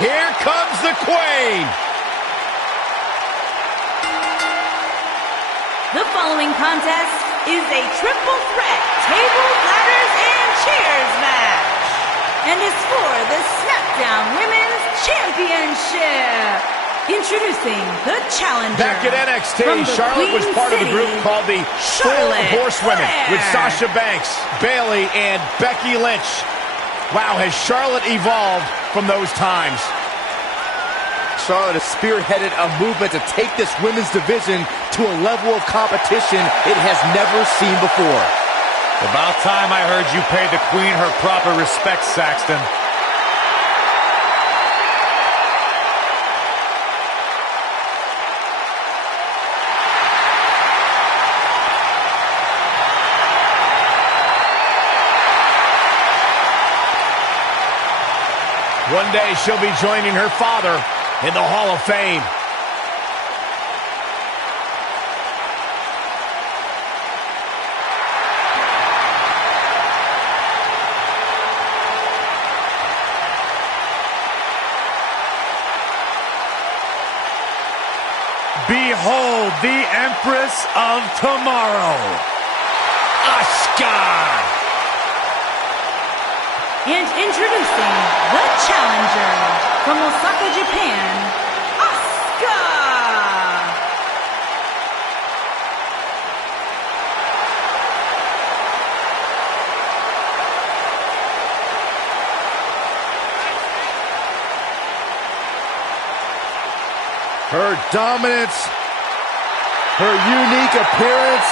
Here comes the Queen. The following contest is a triple threat table, ladders, and chairs match, and is for the SmackDown Women's Championship. Introducing the challenger. Back at NXT, Charlotte was part of the group called the Four Horsewomen with Sasha Banks, Bayley, and Becky Lynch. Wow, has Charlotte evolved from those times? Charlotte has spearheaded a movement to take this women's division to a level of competition it has never seen before. About time I heard you paid the Queen her proper respect, Saxton. One day she'll be joining her father in the Hall of Fame. Behold the Empress of Tomorrow, Asuka! And introducing the challenger from Osaka, Japan, Asuka! Her dominance, her unique appearance,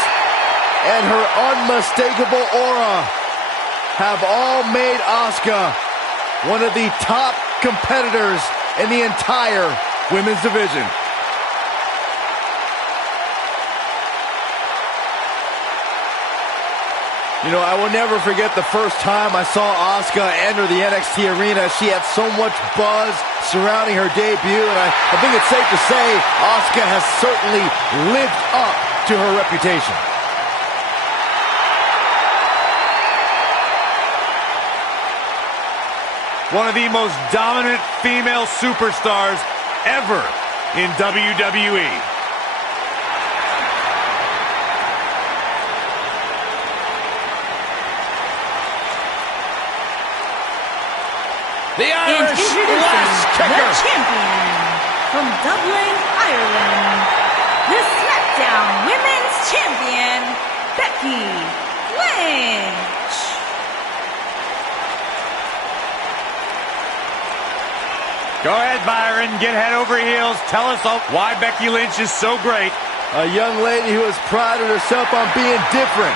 and her unmistakable aura have all made Asuka one of the top competitors in the entire women's division. You know, I will never forget the first time I saw Asuka enter the NXT arena. She had so much buzz surrounding her debut, and I think it's safe to say Asuka has certainly lived up to her reputation. One of the most dominant female superstars ever in WWE. The Irish Last Kicker. The champion from Dublin, Ireland, the SmackDown Women's Champion, Becky Lynch. Go ahead, Byron. Get head over heels. Tell us why Becky Lynch is so great. A young lady who has prided herself on being different.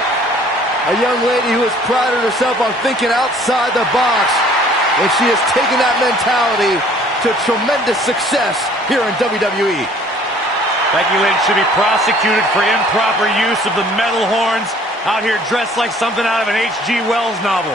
A young lady who has prided herself on thinking outside the box. And she has taken that mentality to tremendous success here in WWE. Becky Lynch should be prosecuted for improper use of the metal horns, out here dressed like something out of an H.G. Wells novel.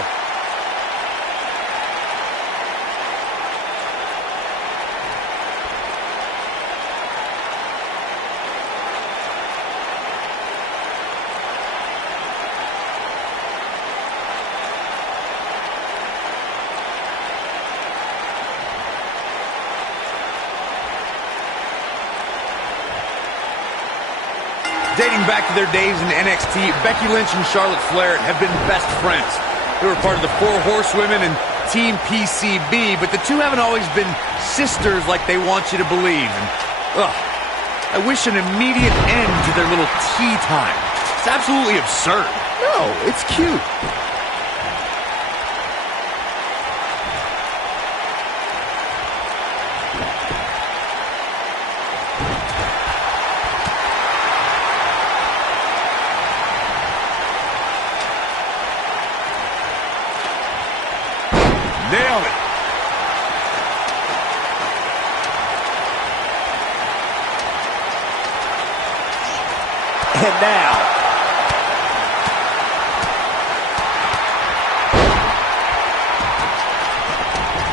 Dating back to their days in NXT, Becky Lynch and Charlotte Flair have been best friends. They were part of the Four Horsewomen and Team PCB, but the two haven't always been sisters like they want you to believe. And, I wish an immediate end to their little tea time. It's absolutely absurd. No, it's cute. Nailed it. And now,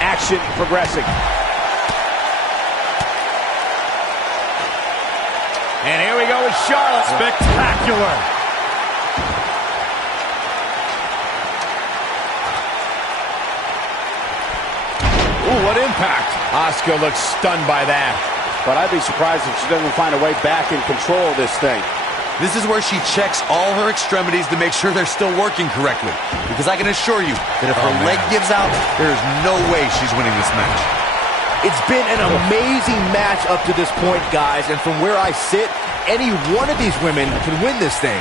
action progressing. And here we go with Charlotte. Spectacular. Ooh, what impact. Asuka looks stunned by that. But I'd be surprised if she doesn't find a way back in control of this thing. This is where she checks all her extremities to make sure they're still working correctly. Because I can assure you that if her leg gives out, there is no way she's winning this match. It's been an amazing match up to this point, guys, and from where I sit, any one of these women can win this thing.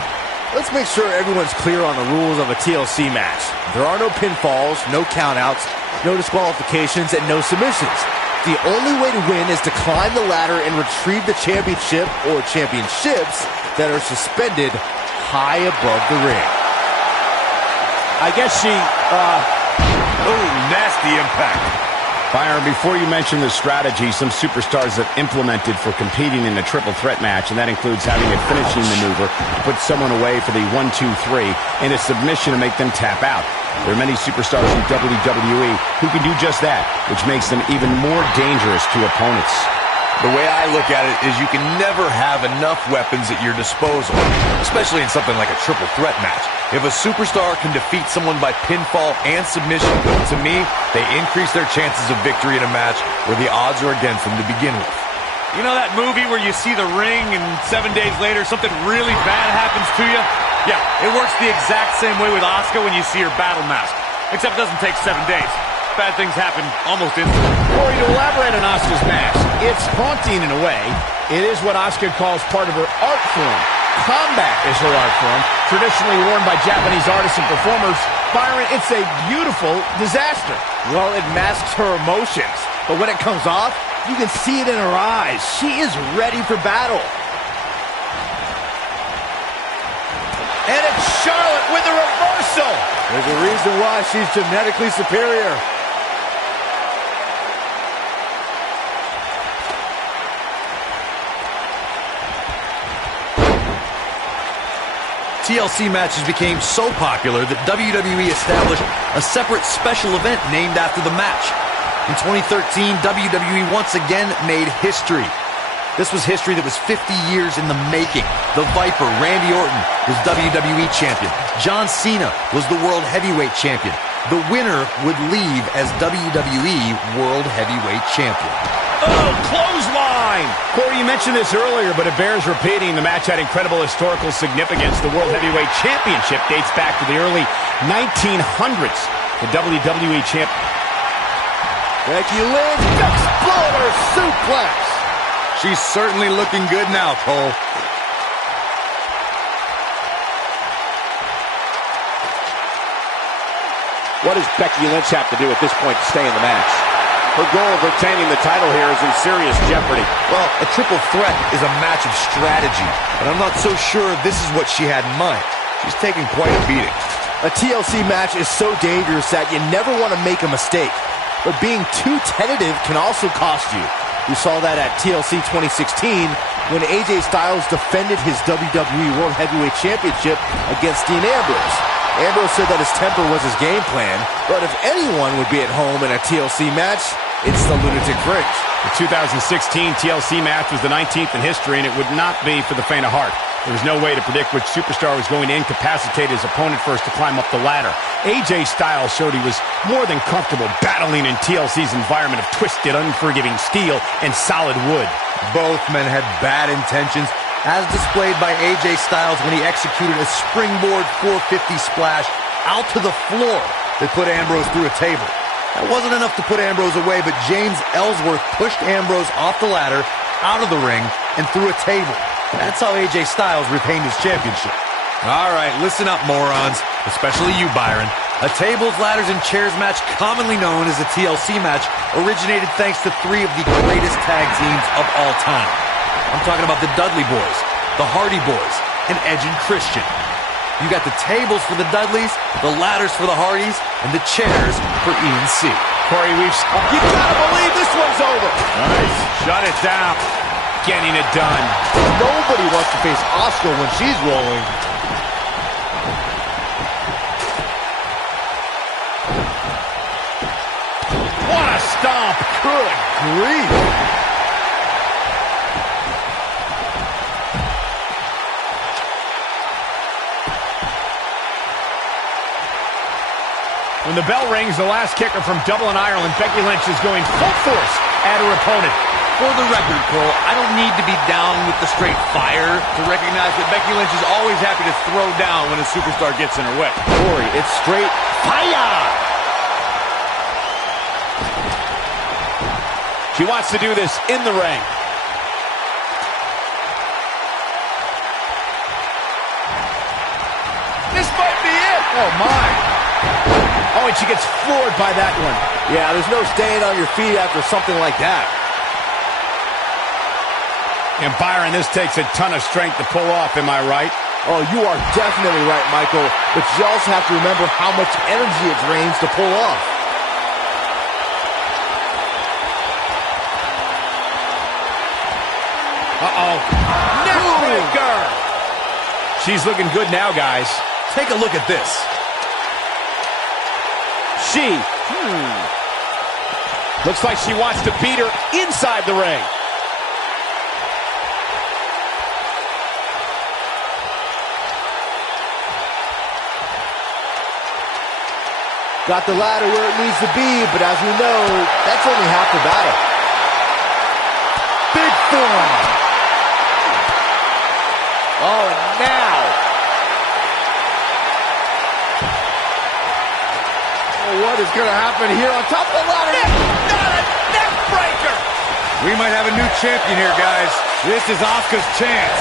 Let's make sure everyone's clear on the rules of a TLC match. There are no pinfalls, no countouts, no disqualifications, and no submissions. The only way to win is to climb the ladder and retrieve the championship or championships that are suspended high above the ring. I guess she, Oh, nasty impact. Byron, before you mention the strategy some superstars have implemented for competing in a triple threat match, and that includes having a finishing maneuver to put someone away for the 1-2-3 and a submission to make them tap out. There are many superstars in WWE who can do just that, which makes them even more dangerous to opponents. The way I look at it is you can never have enough weapons at your disposal, especially in something like a triple threat match. If a superstar can defeat someone by pinfall and submission, to me, they increase their chances of victory in a match where the odds are against them to begin with. You know that movie where you see the ring and 7 days later something really bad happens to you? Yeah, it works the exact same way with Asuka when you see her battle mask, except it doesn't take 7 days. Bad things happen almost instantly. Corey, to elaborate on Asuka's mask, it's haunting in a way. It is what Asuka calls part of her art form. Combat is her art form, traditionally worn by Japanese artists and performers. Byron, it's a beautiful disaster. Well, it masks her emotions, but when it comes off, you can see it in her eyes. She is ready for battle. And it's Charlotte with a reversal. There's a reason why she's genetically superior. TLC matches became so popular that WWE established a separate special event named after the match. In 2013, WWE once again made history. This was history that was 50 years in the making. The Viper, Randy Orton, was WWE Champion. John Cena was the World Heavyweight Champion. The winner would leave as WWE World Heavyweight Champion. Oh, clothesline! Corey, you mentioned this earlier, but it bears repeating. The match had incredible historical significance. The World Heavyweight Championship dates back to the early 1900s. The WWE Champ... Becky Lynch, exploder suplex! She's certainly looking good now, Cole. what does Becky Lynch have to do at this point to stay in the match? Her goal of retaining the title here is in serious jeopardy. Well, a triple threat is a match of strategy, but I'm not so sure this is what she had in mind. She's taking quite a beating. A TLC match is so dangerous that you never want to make a mistake. But being too tentative can also cost you. We saw that at TLC 2016 when AJ Styles defended his WWE World Heavyweight Championship against Dean Ambrose. Ambrose said that his temper was his game plan, but if anyone would be at home in a TLC match, it's the Lunatic Fringe. The 2016 TLC match was the 19th in history, and it would not be for the faint of heart. There was no way to predict which superstar was going to incapacitate his opponent first to climb up the ladder. AJ Styles showed he was more than comfortable battling in TLC's environment of twisted, unforgiving steel and solid wood. Both men had bad intentions, as displayed by AJ Styles when he executed a springboard 450 splash out to the floor that put Ambrose through a table. That wasn't enough to put Ambrose away, but James Ellsworth pushed Ambrose off the ladder, out of the ring, and through a table. That's how AJ Styles retained his championship. All right, listen up, morons, especially you, Byron. A tables, ladders, and chairs match commonly known as a TLC match originated thanks to three of the greatest tag teams of all time. I'm talking about the Dudley Boys, the Hardy Boys, and Edge and Christian. You got the tables for the Dudleys, the ladders for the Hardys, and the chairs for E&C. Corey, you gotta believe this one's over. Nice. Shut it down. Getting it done. Nobody wants to face Asuka when she's rolling. What a stomp. Good grief. When the bell rings, the last kicker from Dublin, Ireland, Becky Lynch is going full force at her opponent. For the record, Cole, I don't need to be down with the straight fire to recognize that Becky Lynch is always happy to throw down when a superstar gets in her way. Corey, it's straight fire! She wants to do this in the ring. This might be it. Oh, my. Oh, and she gets floored by that one. Yeah, there's no staying on your feet after something like that. And Byron, this takes a ton of strength to pull off, am I right? Oh, you are definitely right, Michael. But you also have to remember how much energy it drains to pull off. Uh-oh. Neckbreaker! She's looking good now, guys. Take a look at this. Looks like she wants to beat her inside the ring. Got the ladder where it needs to be, but as we know, that's only half the battle. Big forearm. Oh, and now. Oh, what is going to happen here on top of the ladder? Neck breaker. We might have a new champion here, guys. This is Asuka's chance.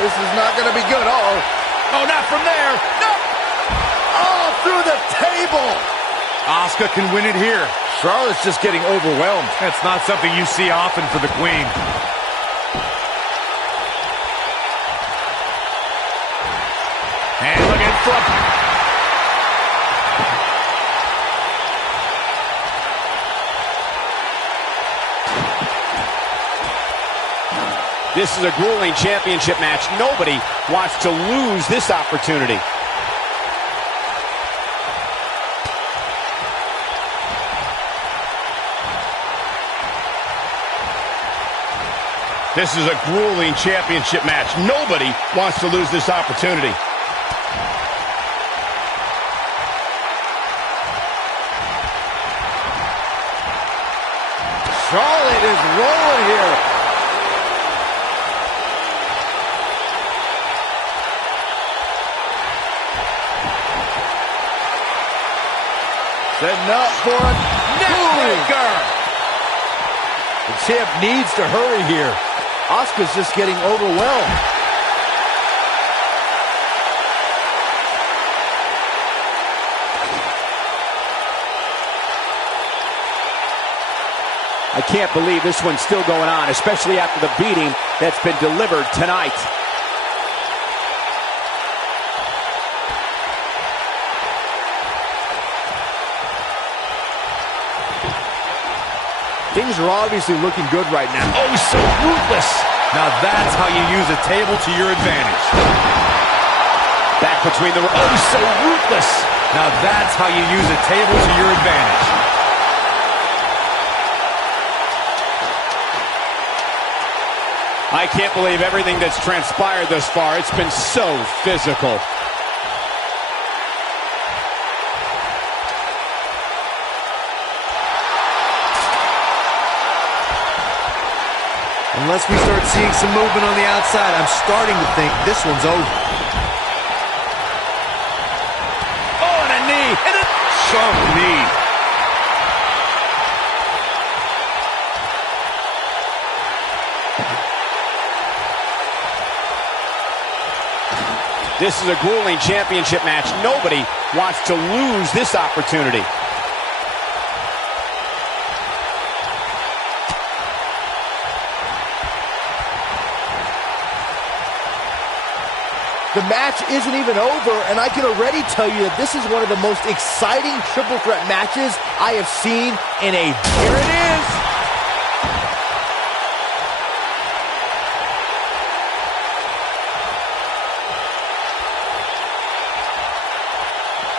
This is not going to be good. Uh-oh. Oh, not from there. No. Oh, through the table. Asuka can win it here. Charlotte's just getting overwhelmed. That's not something you see often for the Queen. And look in front. This is a grueling championship match. Nobody wants to lose this opportunity. This is a grueling championship match. Nobody wants to lose this opportunity. Charlotte is rolling here. Setting up for a neckbreaker. The champ needs to hurry here. Asuka's just getting overwhelmed. I can't believe this one's still going on, especially after the beating that's been delivered tonight. Things are obviously looking good right now. Oh, so ruthless. Now that's how you use a table to your advantage. Back between the... Oh, so ruthless. Now that's how you use a table to your advantage. I can't believe everything that's transpired thus far. It's been so physical. Unless we start seeing some movement on the outside, I'm starting to think this one's over. Oh, and a knee. And a Sharp knee. This is a grueling championship match. Nobody wants to lose this opportunity. The match isn't even over, and I can already tell you that this is one of the most exciting triple threat matches I have seen in a... Here it is!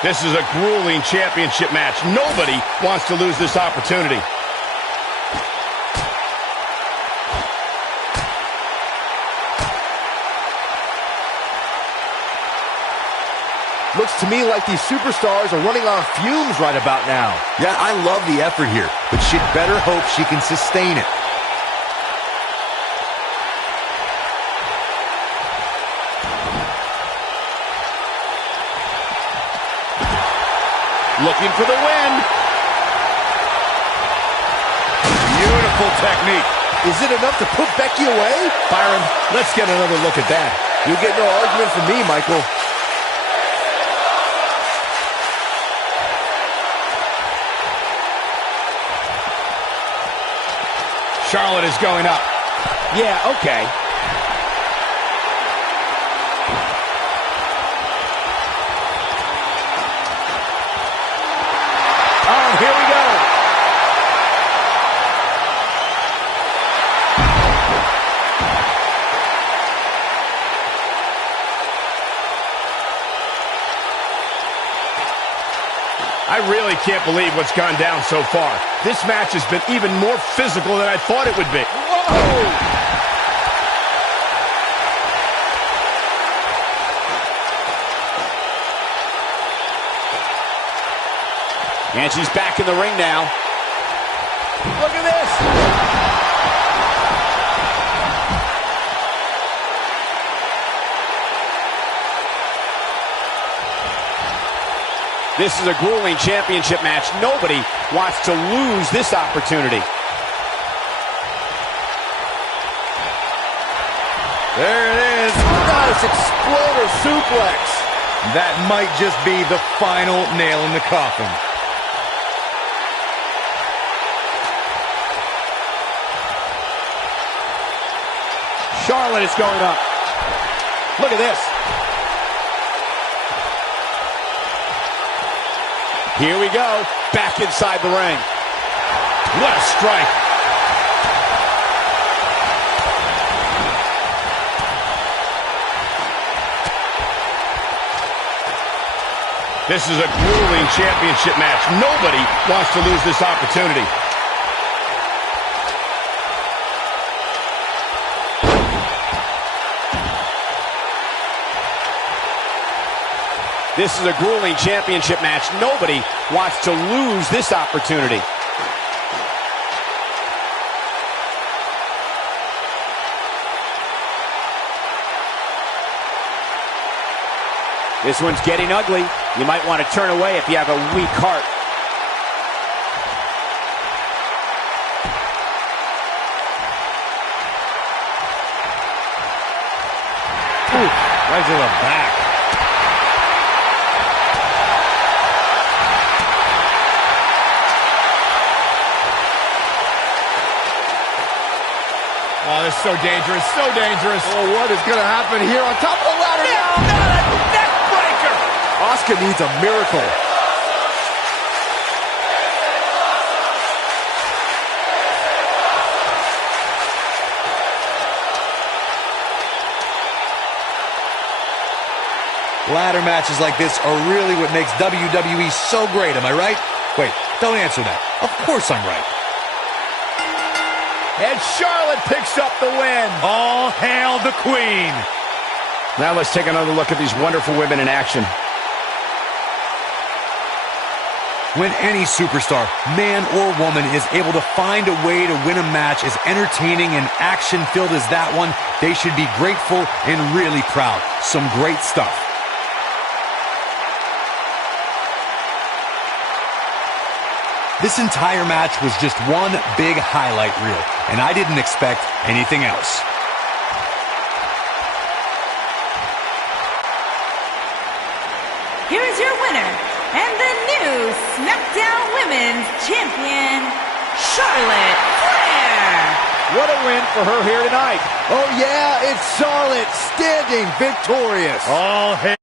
This is a grueling championship match. Nobody wants to lose this opportunity. Looks to me like these superstars are running on fumes right about now. Yeah, I love the effort here, but she'd better hope she can sustain it. Looking for the win. Beautiful technique. Is it enough to put Becky away? Byron, let's get another look at that. You get no argument from me, Michael. Charlotte is going up. Yeah, okay. Oh, here we go. I really can't believe what's gone down so far. This match has been even more physical than I thought it would be. Whoa! And she's back in the ring now. Look at this. This is a grueling championship match. Nobody wants to lose this opportunity. There it is. Nice exploder suplex. That might just be the final nail in the coffin. Charlotte is going up. Look at this. Here we go. Back inside the ring. What a strike. This is a grueling championship match. Nobody wants to lose this opportunity. This is a grueling championship match. Nobody wants to lose this opportunity. This one's getting ugly. You might want to turn away if you have a weak heart. Ooh, right to the back. Oh, this is so dangerous, so dangerous. Oh, what is going to happen here on top of the ladder now? Not a neck breaker. Asuka needs a miracle. Ladder matches like this are really what makes WWE so great, am I right? Wait, don't answer that. Of course I'm right. And Charlotte picks up the win. All hail the Queen. Now let's take another look at these wonderful women in action. When any superstar, man or woman, is able to find a way to win a match as entertaining and action-filled as that one, they should be grateful and really proud. Some great stuff. This entire match was just one big highlight reel, and I didn't expect anything else. Here is your winner, and the new SmackDown Women's Champion, Charlotte Flair. What a win for her here tonight. Oh, yeah, it's Charlotte standing victorious. All hail